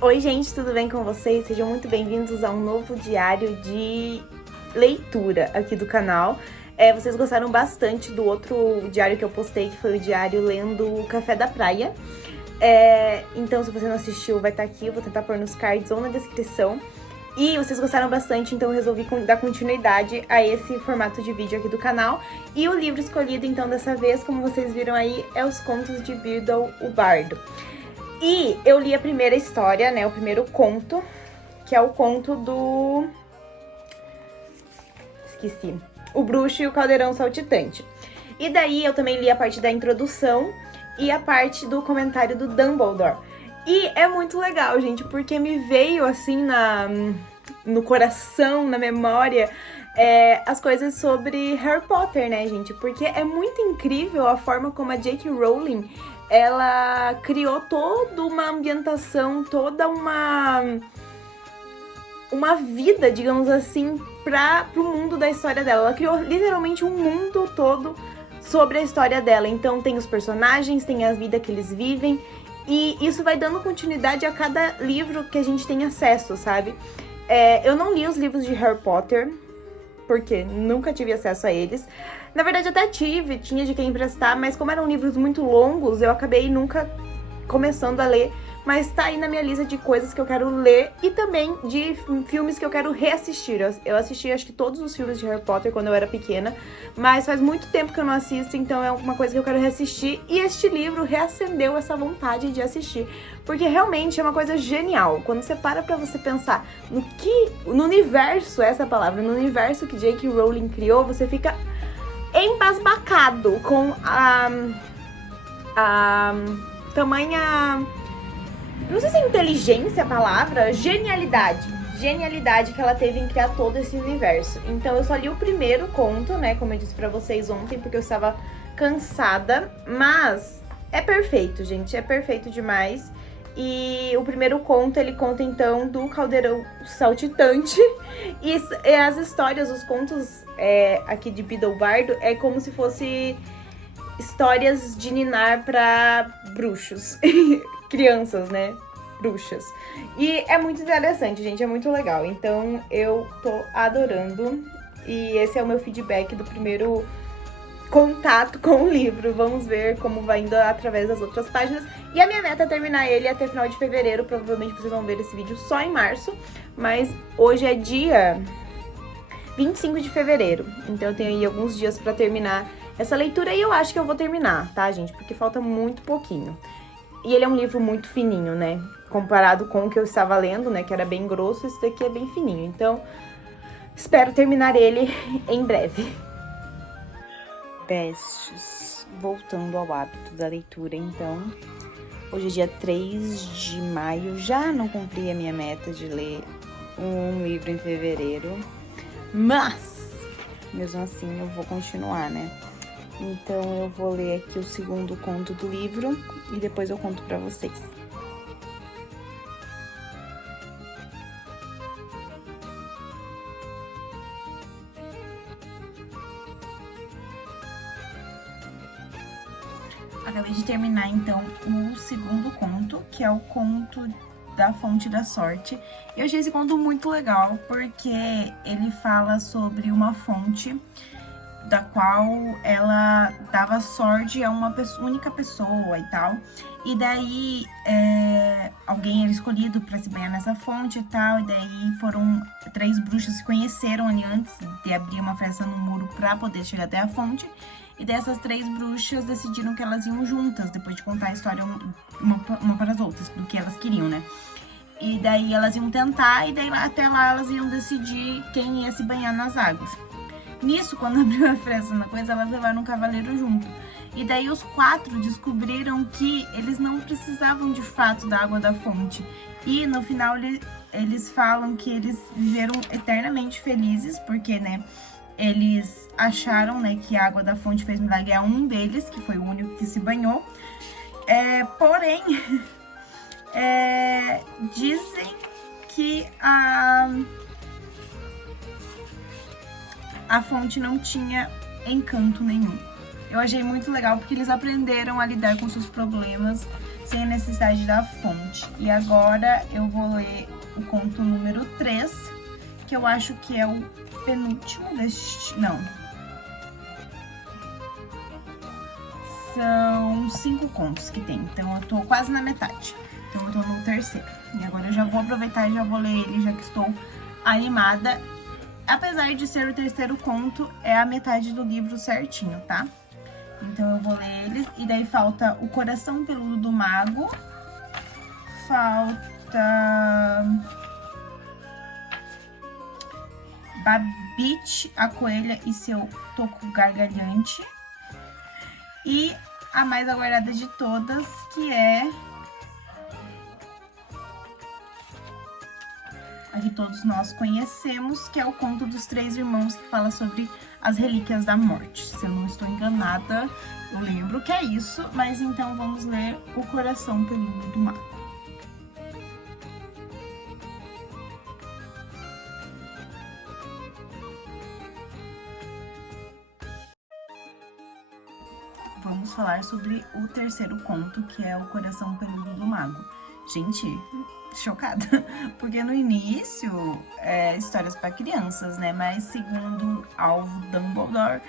Oi gente, tudo bem com vocês? Sejam muito bem-vindos a um novo diário de leitura aqui do canal. Vocês gostaram bastante do outro diário que eu postei, que foi o diário lendo o Café da Praia. Então se você não assistiu, vai estar aqui, eu vou tentar pôr nos cards ou na descrição. E vocês gostaram bastante, então eu resolvi dar continuidade a esse formato de vídeo aqui do canal. E o livro escolhido, então, dessa vez, como vocês viram aí, é Os Contos de Biddle, o Bardo. E eu li a primeira história, né, o primeiro conto, que é o conto do... Esqueci. O Bruxo e o Caldeirão Saltitante. E daí eu também li a parte da introdução e a parte do comentário do Dumbledore. E é muito legal, gente, porque me veio, assim, no coração, na memória, as coisas sobre Harry Potter, né, gente? Porque é muito incrível a forma como a J.K. Rowling, ela criou toda uma ambientação, toda uma vida, digamos assim, pro mundo da história dela. Ela criou literalmente um mundo todo sobre a história dela. Então tem os personagens, tem a vida que eles vivem, e isso vai dando continuidade a cada livro que a gente tem acesso, sabe? Eu não li os livros de Harry Potter, porque nunca tive acesso a eles. Na verdade, até tinha de quem emprestar, mas como eram livros muito longos, eu acabei nunca começando a ler. Mas tá aí na minha lista de coisas que eu quero ler e também de filmes que eu quero reassistir. Eu assisti, acho que todos os filmes de Harry Potter quando eu era pequena, mas faz muito tempo que eu não assisto, então é uma coisa que eu quero reassistir. E este livro reacendeu essa vontade de assistir, porque realmente é uma coisa genial. Quando você para pra você pensar no universo, essa palavra, no universo que J.K. Rowling criou, você fica embasbacado com a tamanha... Não sei se é inteligência a palavra, genialidade que ela teve em criar todo esse universo. Então eu só li o primeiro conto, né, como eu disse pra vocês ontem, porque eu estava cansada, mas é perfeito, gente, é perfeito demais. E o primeiro conto, ele conta então do Caldeirão Saltitante, e as histórias, os contos aqui de Biddle Bardo é como se fosse histórias de ninar pra bruxos. Crianças, né? Bruxas. E é muito interessante, gente, é muito legal. Então eu tô adorando. E esse é o meu feedback do primeiro contato com o livro. Vamos ver como vai indo através das outras páginas. E a minha meta é terminar ele até final de fevereiro. Provavelmente vocês vão ver esse vídeo só em março. Mas hoje é dia 25 de fevereiro. Então eu tenho aí alguns dias pra terminar essa leitura. E eu acho que eu vou terminar, tá, gente? Porque falta muito pouquinho. E ele é um livro muito fininho, né? Comparado com o que eu estava lendo, né? Que era bem grosso, esse daqui é bem fininho. Então, espero terminar ele em breve. Bestes, voltando ao hábito da leitura, então. Hoje é dia 3 de maio. Já não cumpri a minha meta de ler um livro em fevereiro. Mas, mesmo assim, eu vou continuar, né? Então eu vou ler aqui o segundo conto do livro e depois eu conto pra vocês. Acabei de terminar então o segundo conto, que é o conto da Fonte da Sorte. Eu achei esse conto muito legal porque ele fala sobre uma fonte da qual ela dava sorte a uma única pessoa e tal. E daí, alguém era escolhido para se banhar nessa fonte e tal. E daí foram 3 bruxas que se conheceram ali antes de abrir uma fresta no muro para poder chegar até a fonte. E dessas 3 bruxas decidiram que elas iam juntas, depois de contar a história uma para as outras, do que elas queriam, né? E daí elas iam tentar, e daí até lá elas iam decidir quem ia se banhar nas águas. Nisso, quando abriu a fresta na coisa, elas levaram um cavaleiro junto. E daí os 4 descobriram que eles não precisavam de fato da água da fonte. E no final eles falam que eles viveram eternamente felizes, porque, né, eles acharam, né, que a água da fonte fez milagre a um deles, que foi o único que se banhou. Porém, dizem que a fonte não tinha encanto nenhum. Eu achei muito legal porque eles aprenderam a lidar com seus problemas sem a necessidade da fonte. E agora eu vou ler o conto número 3, que eu acho que é o penúltimo deste... Não. São 5 contos que tem, então eu tô quase na metade. Então eu tô no terceiro. E agora eu já vou aproveitar e já vou ler ele, já que estou animada. Apesar de ser o terceiro conto, é a metade do livro certinho, tá? Então eu vou ler eles. E daí falta O Coração Peludo do Mago. Falta... Babite, a Coelha e seu Toco Gargalhante. E a mais aguardada de todas, que é... a que todos nós conhecemos, que é o Conto dos Três Irmãos, que fala sobre as relíquias da morte. Se eu não estou enganada, eu lembro que é isso, mas então vamos ler O Coração Peludo do Mago. Vamos falar sobre o terceiro conto, que é O Coração Peludo do Mago. Gente, chocada, porque no início é histórias para crianças, né? Mas segundo Alvo Dumbledore,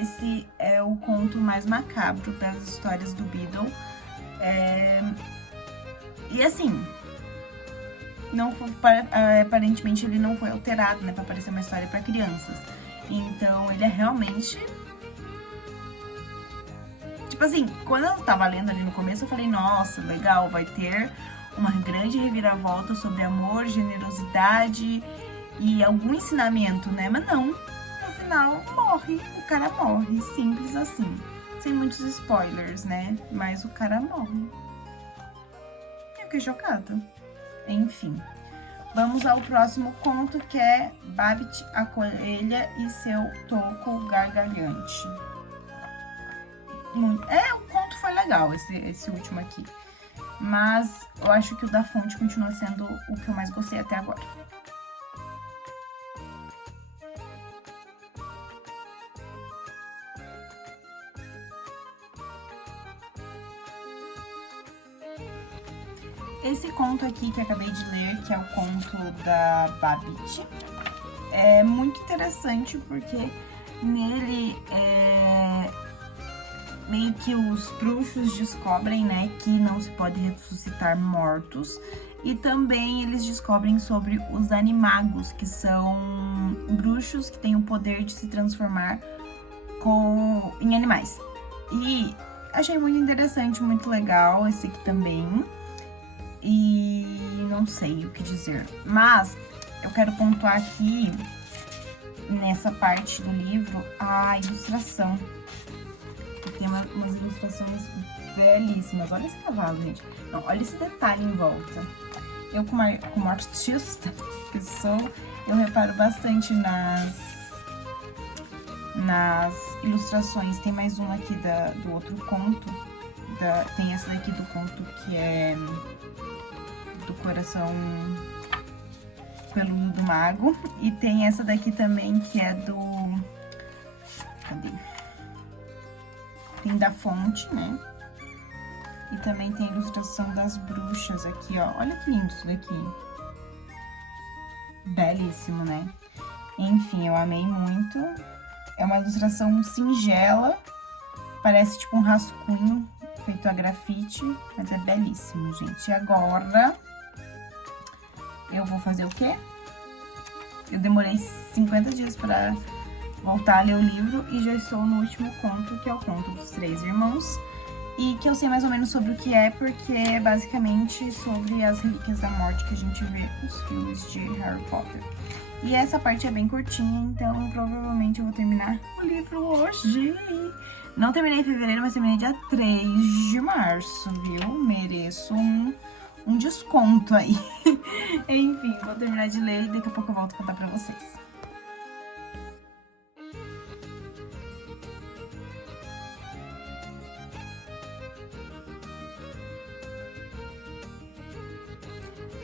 esse é o conto mais macabro das histórias do Beedle. E assim, não foi, aparentemente ele não foi alterado, né? Para parecer uma história para crianças. Então ele é realmente... Tipo assim, quando eu tava lendo ali no começo, eu falei, nossa, legal, vai ter uma grande reviravolta sobre amor, generosidade e algum ensinamento, né? Mas não, no final morre, o cara morre, simples assim. Sem muitos spoilers, né? Mas o cara morre. Eu fiquei chocada. Enfim, vamos ao próximo conto, que é Babite, a Coelha e seu Toco Gargalhante. O conto foi legal, esse último aqui. Mas eu acho que o da fonte continua sendo o que eu mais gostei até agora. Esse conto aqui que eu acabei de ler, que é o conto da Babite, é muito interessante porque nele meio que os bruxos descobrem, né, que não se pode ressuscitar mortos. E também eles descobrem sobre os animagos, que são bruxos que têm o poder de se transformar em animais. E achei muito interessante, muito legal esse aqui também. E não sei o que dizer. Mas eu quero pontuar aqui, nessa parte do livro, a ilustração. Tem umas ilustrações belíssimas. Olha esse cavalo, gente. Não, olha esse detalhe em volta. Eu, como artista que sou, eu reparo bastante nas ilustrações. Tem mais uma aqui do outro conto. Tem essa daqui do conto que é do Coração Peludo do Mago. E tem essa daqui também que é do... Cadê? Tem da fonte, né? E também tem a ilustração das bruxas aqui, ó. Olha que lindo isso daqui. Belíssimo, né? Enfim, eu amei muito. É uma ilustração singela. Parece tipo um rascunho feito a grafite. Mas é belíssimo, gente. E agora... eu vou fazer o quê? Eu demorei 50 dias pra voltar a ler o livro e já estou no último conto, que é o Conto dos Três Irmãos. E que eu sei mais ou menos sobre o que é, porque é basicamente sobre as relíquias da morte que a gente vê nos filmes de Harry Potter. E essa parte é bem curtinha, então provavelmente eu vou terminar o livro hoje. Não terminei em fevereiro, mas terminei dia 3 de março, viu? Mereço um desconto aí. Enfim, vou terminar de ler e daqui a pouco eu volto a contar pra vocês.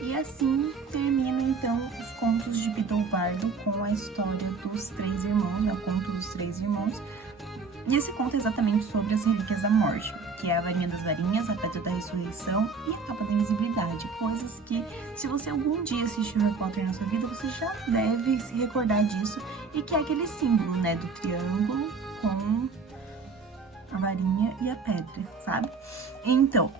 E assim termina então os contos de Beedle Bardo com a história dos três irmãos, né? O conto dos três irmãos. E esse conto é exatamente sobre as relíquias da morte. que é a Varinha das Varinhas, a Pedra da Ressurreição e a Capa da Invisibilidade. Coisas que, se você algum dia assistiu Harry Potter na sua vida, você já deve se recordar disso. E que é aquele símbolo, né, do triângulo com a varinha e a pedra, sabe? Então,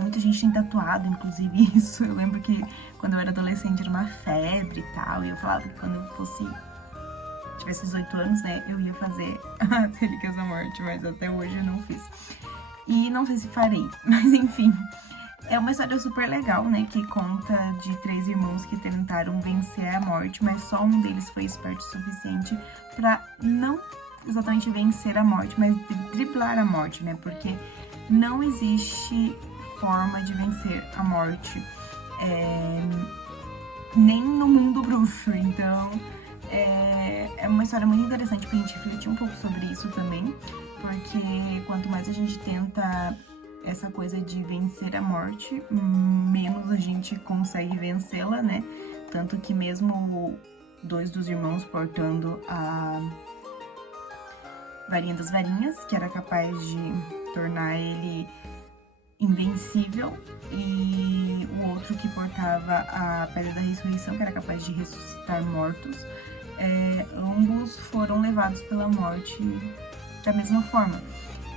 muita gente tem tatuado, inclusive, isso. Eu lembro que quando eu era adolescente era uma febre e tal, e eu falava que quando eu tivesse 18 anos, né, eu ia fazer as Relíquias da Morte, mas até hoje eu não fiz. E não sei se farei, mas enfim. É uma história super legal, né, que conta de 3 irmãos que tentaram vencer a morte, mas só um deles foi esperto o suficiente pra não exatamente vencer a morte, mas driblar a morte, né, porque não existe forma de vencer a morte, nem no mundo bruxo. Então, é uma história muito interessante pra gente refletir um pouco sobre isso também, porque quanto mais a gente tenta essa coisa de vencer a morte, menos a gente consegue vencê-la, né? Tanto que mesmo 2 dos irmãos portando a Varinha das Varinhas, que era capaz de tornar ele invencível, e o outro que portava a Pedra da Ressurreição, que era capaz de ressuscitar mortos, ambos foram levados pela morte da mesma forma.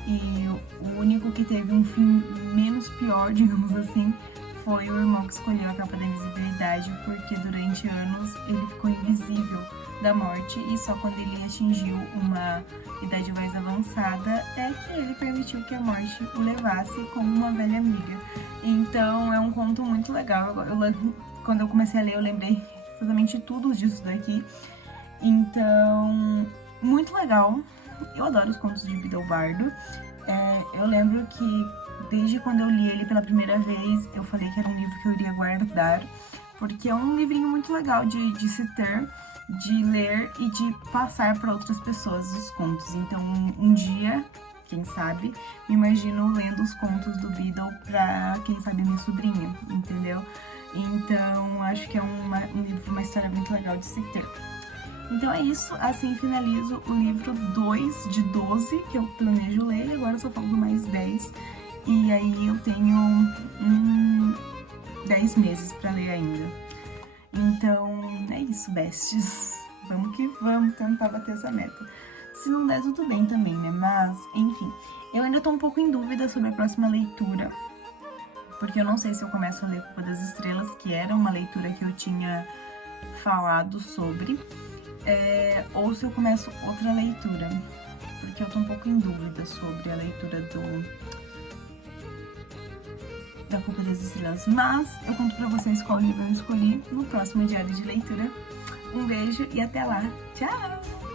E o único que teve um fim menos pior, digamos assim, foi o irmão que escolheu a Capa da Invisibilidade, porque durante anos ele ficou invisível da morte, e só quando ele atingiu uma idade mais avançada é que ele permitiu que a morte o levasse como uma velha amiga. Então é um conto muito legal. Quando eu comecei a ler, eu lembrei exatamente tudo disso daqui. Então, muito legal. Eu adoro os contos de Bidelbardo. Eu lembro que desde quando eu li ele pela primeira vez, eu falei que era um livro que eu iria guardar, porque é um livrinho muito legal de se ter, de ler e de passar para outras pessoas os contos. Então, um dia, quem sabe, me imagino lendo os contos do Biddle para, quem sabe, minha sobrinha, entendeu? Então, acho que é um livro, uma história muito legal de se ter. Então é isso, assim finalizo o livro 2 de 12 que eu planejo ler, e agora só faltam mais 10. E aí eu tenho 10 meses pra ler ainda. Então é isso, besties. Vamos que vamos tentar bater essa meta. Se não der, tudo bem também, né? Mas, enfim, eu ainda tô um pouco em dúvida sobre a próxima leitura, porque eu não sei se eu começo a ler Culpa das Estrelas, que era uma leitura que eu tinha falado sobre, ou se eu começo outra leitura, porque eu tô um pouco em dúvida sobre a leitura da Culpa das Estrelas. Mas eu conto pra vocês qual livro eu escolhi no próximo diário de leitura. Um beijo e até lá. Tchau!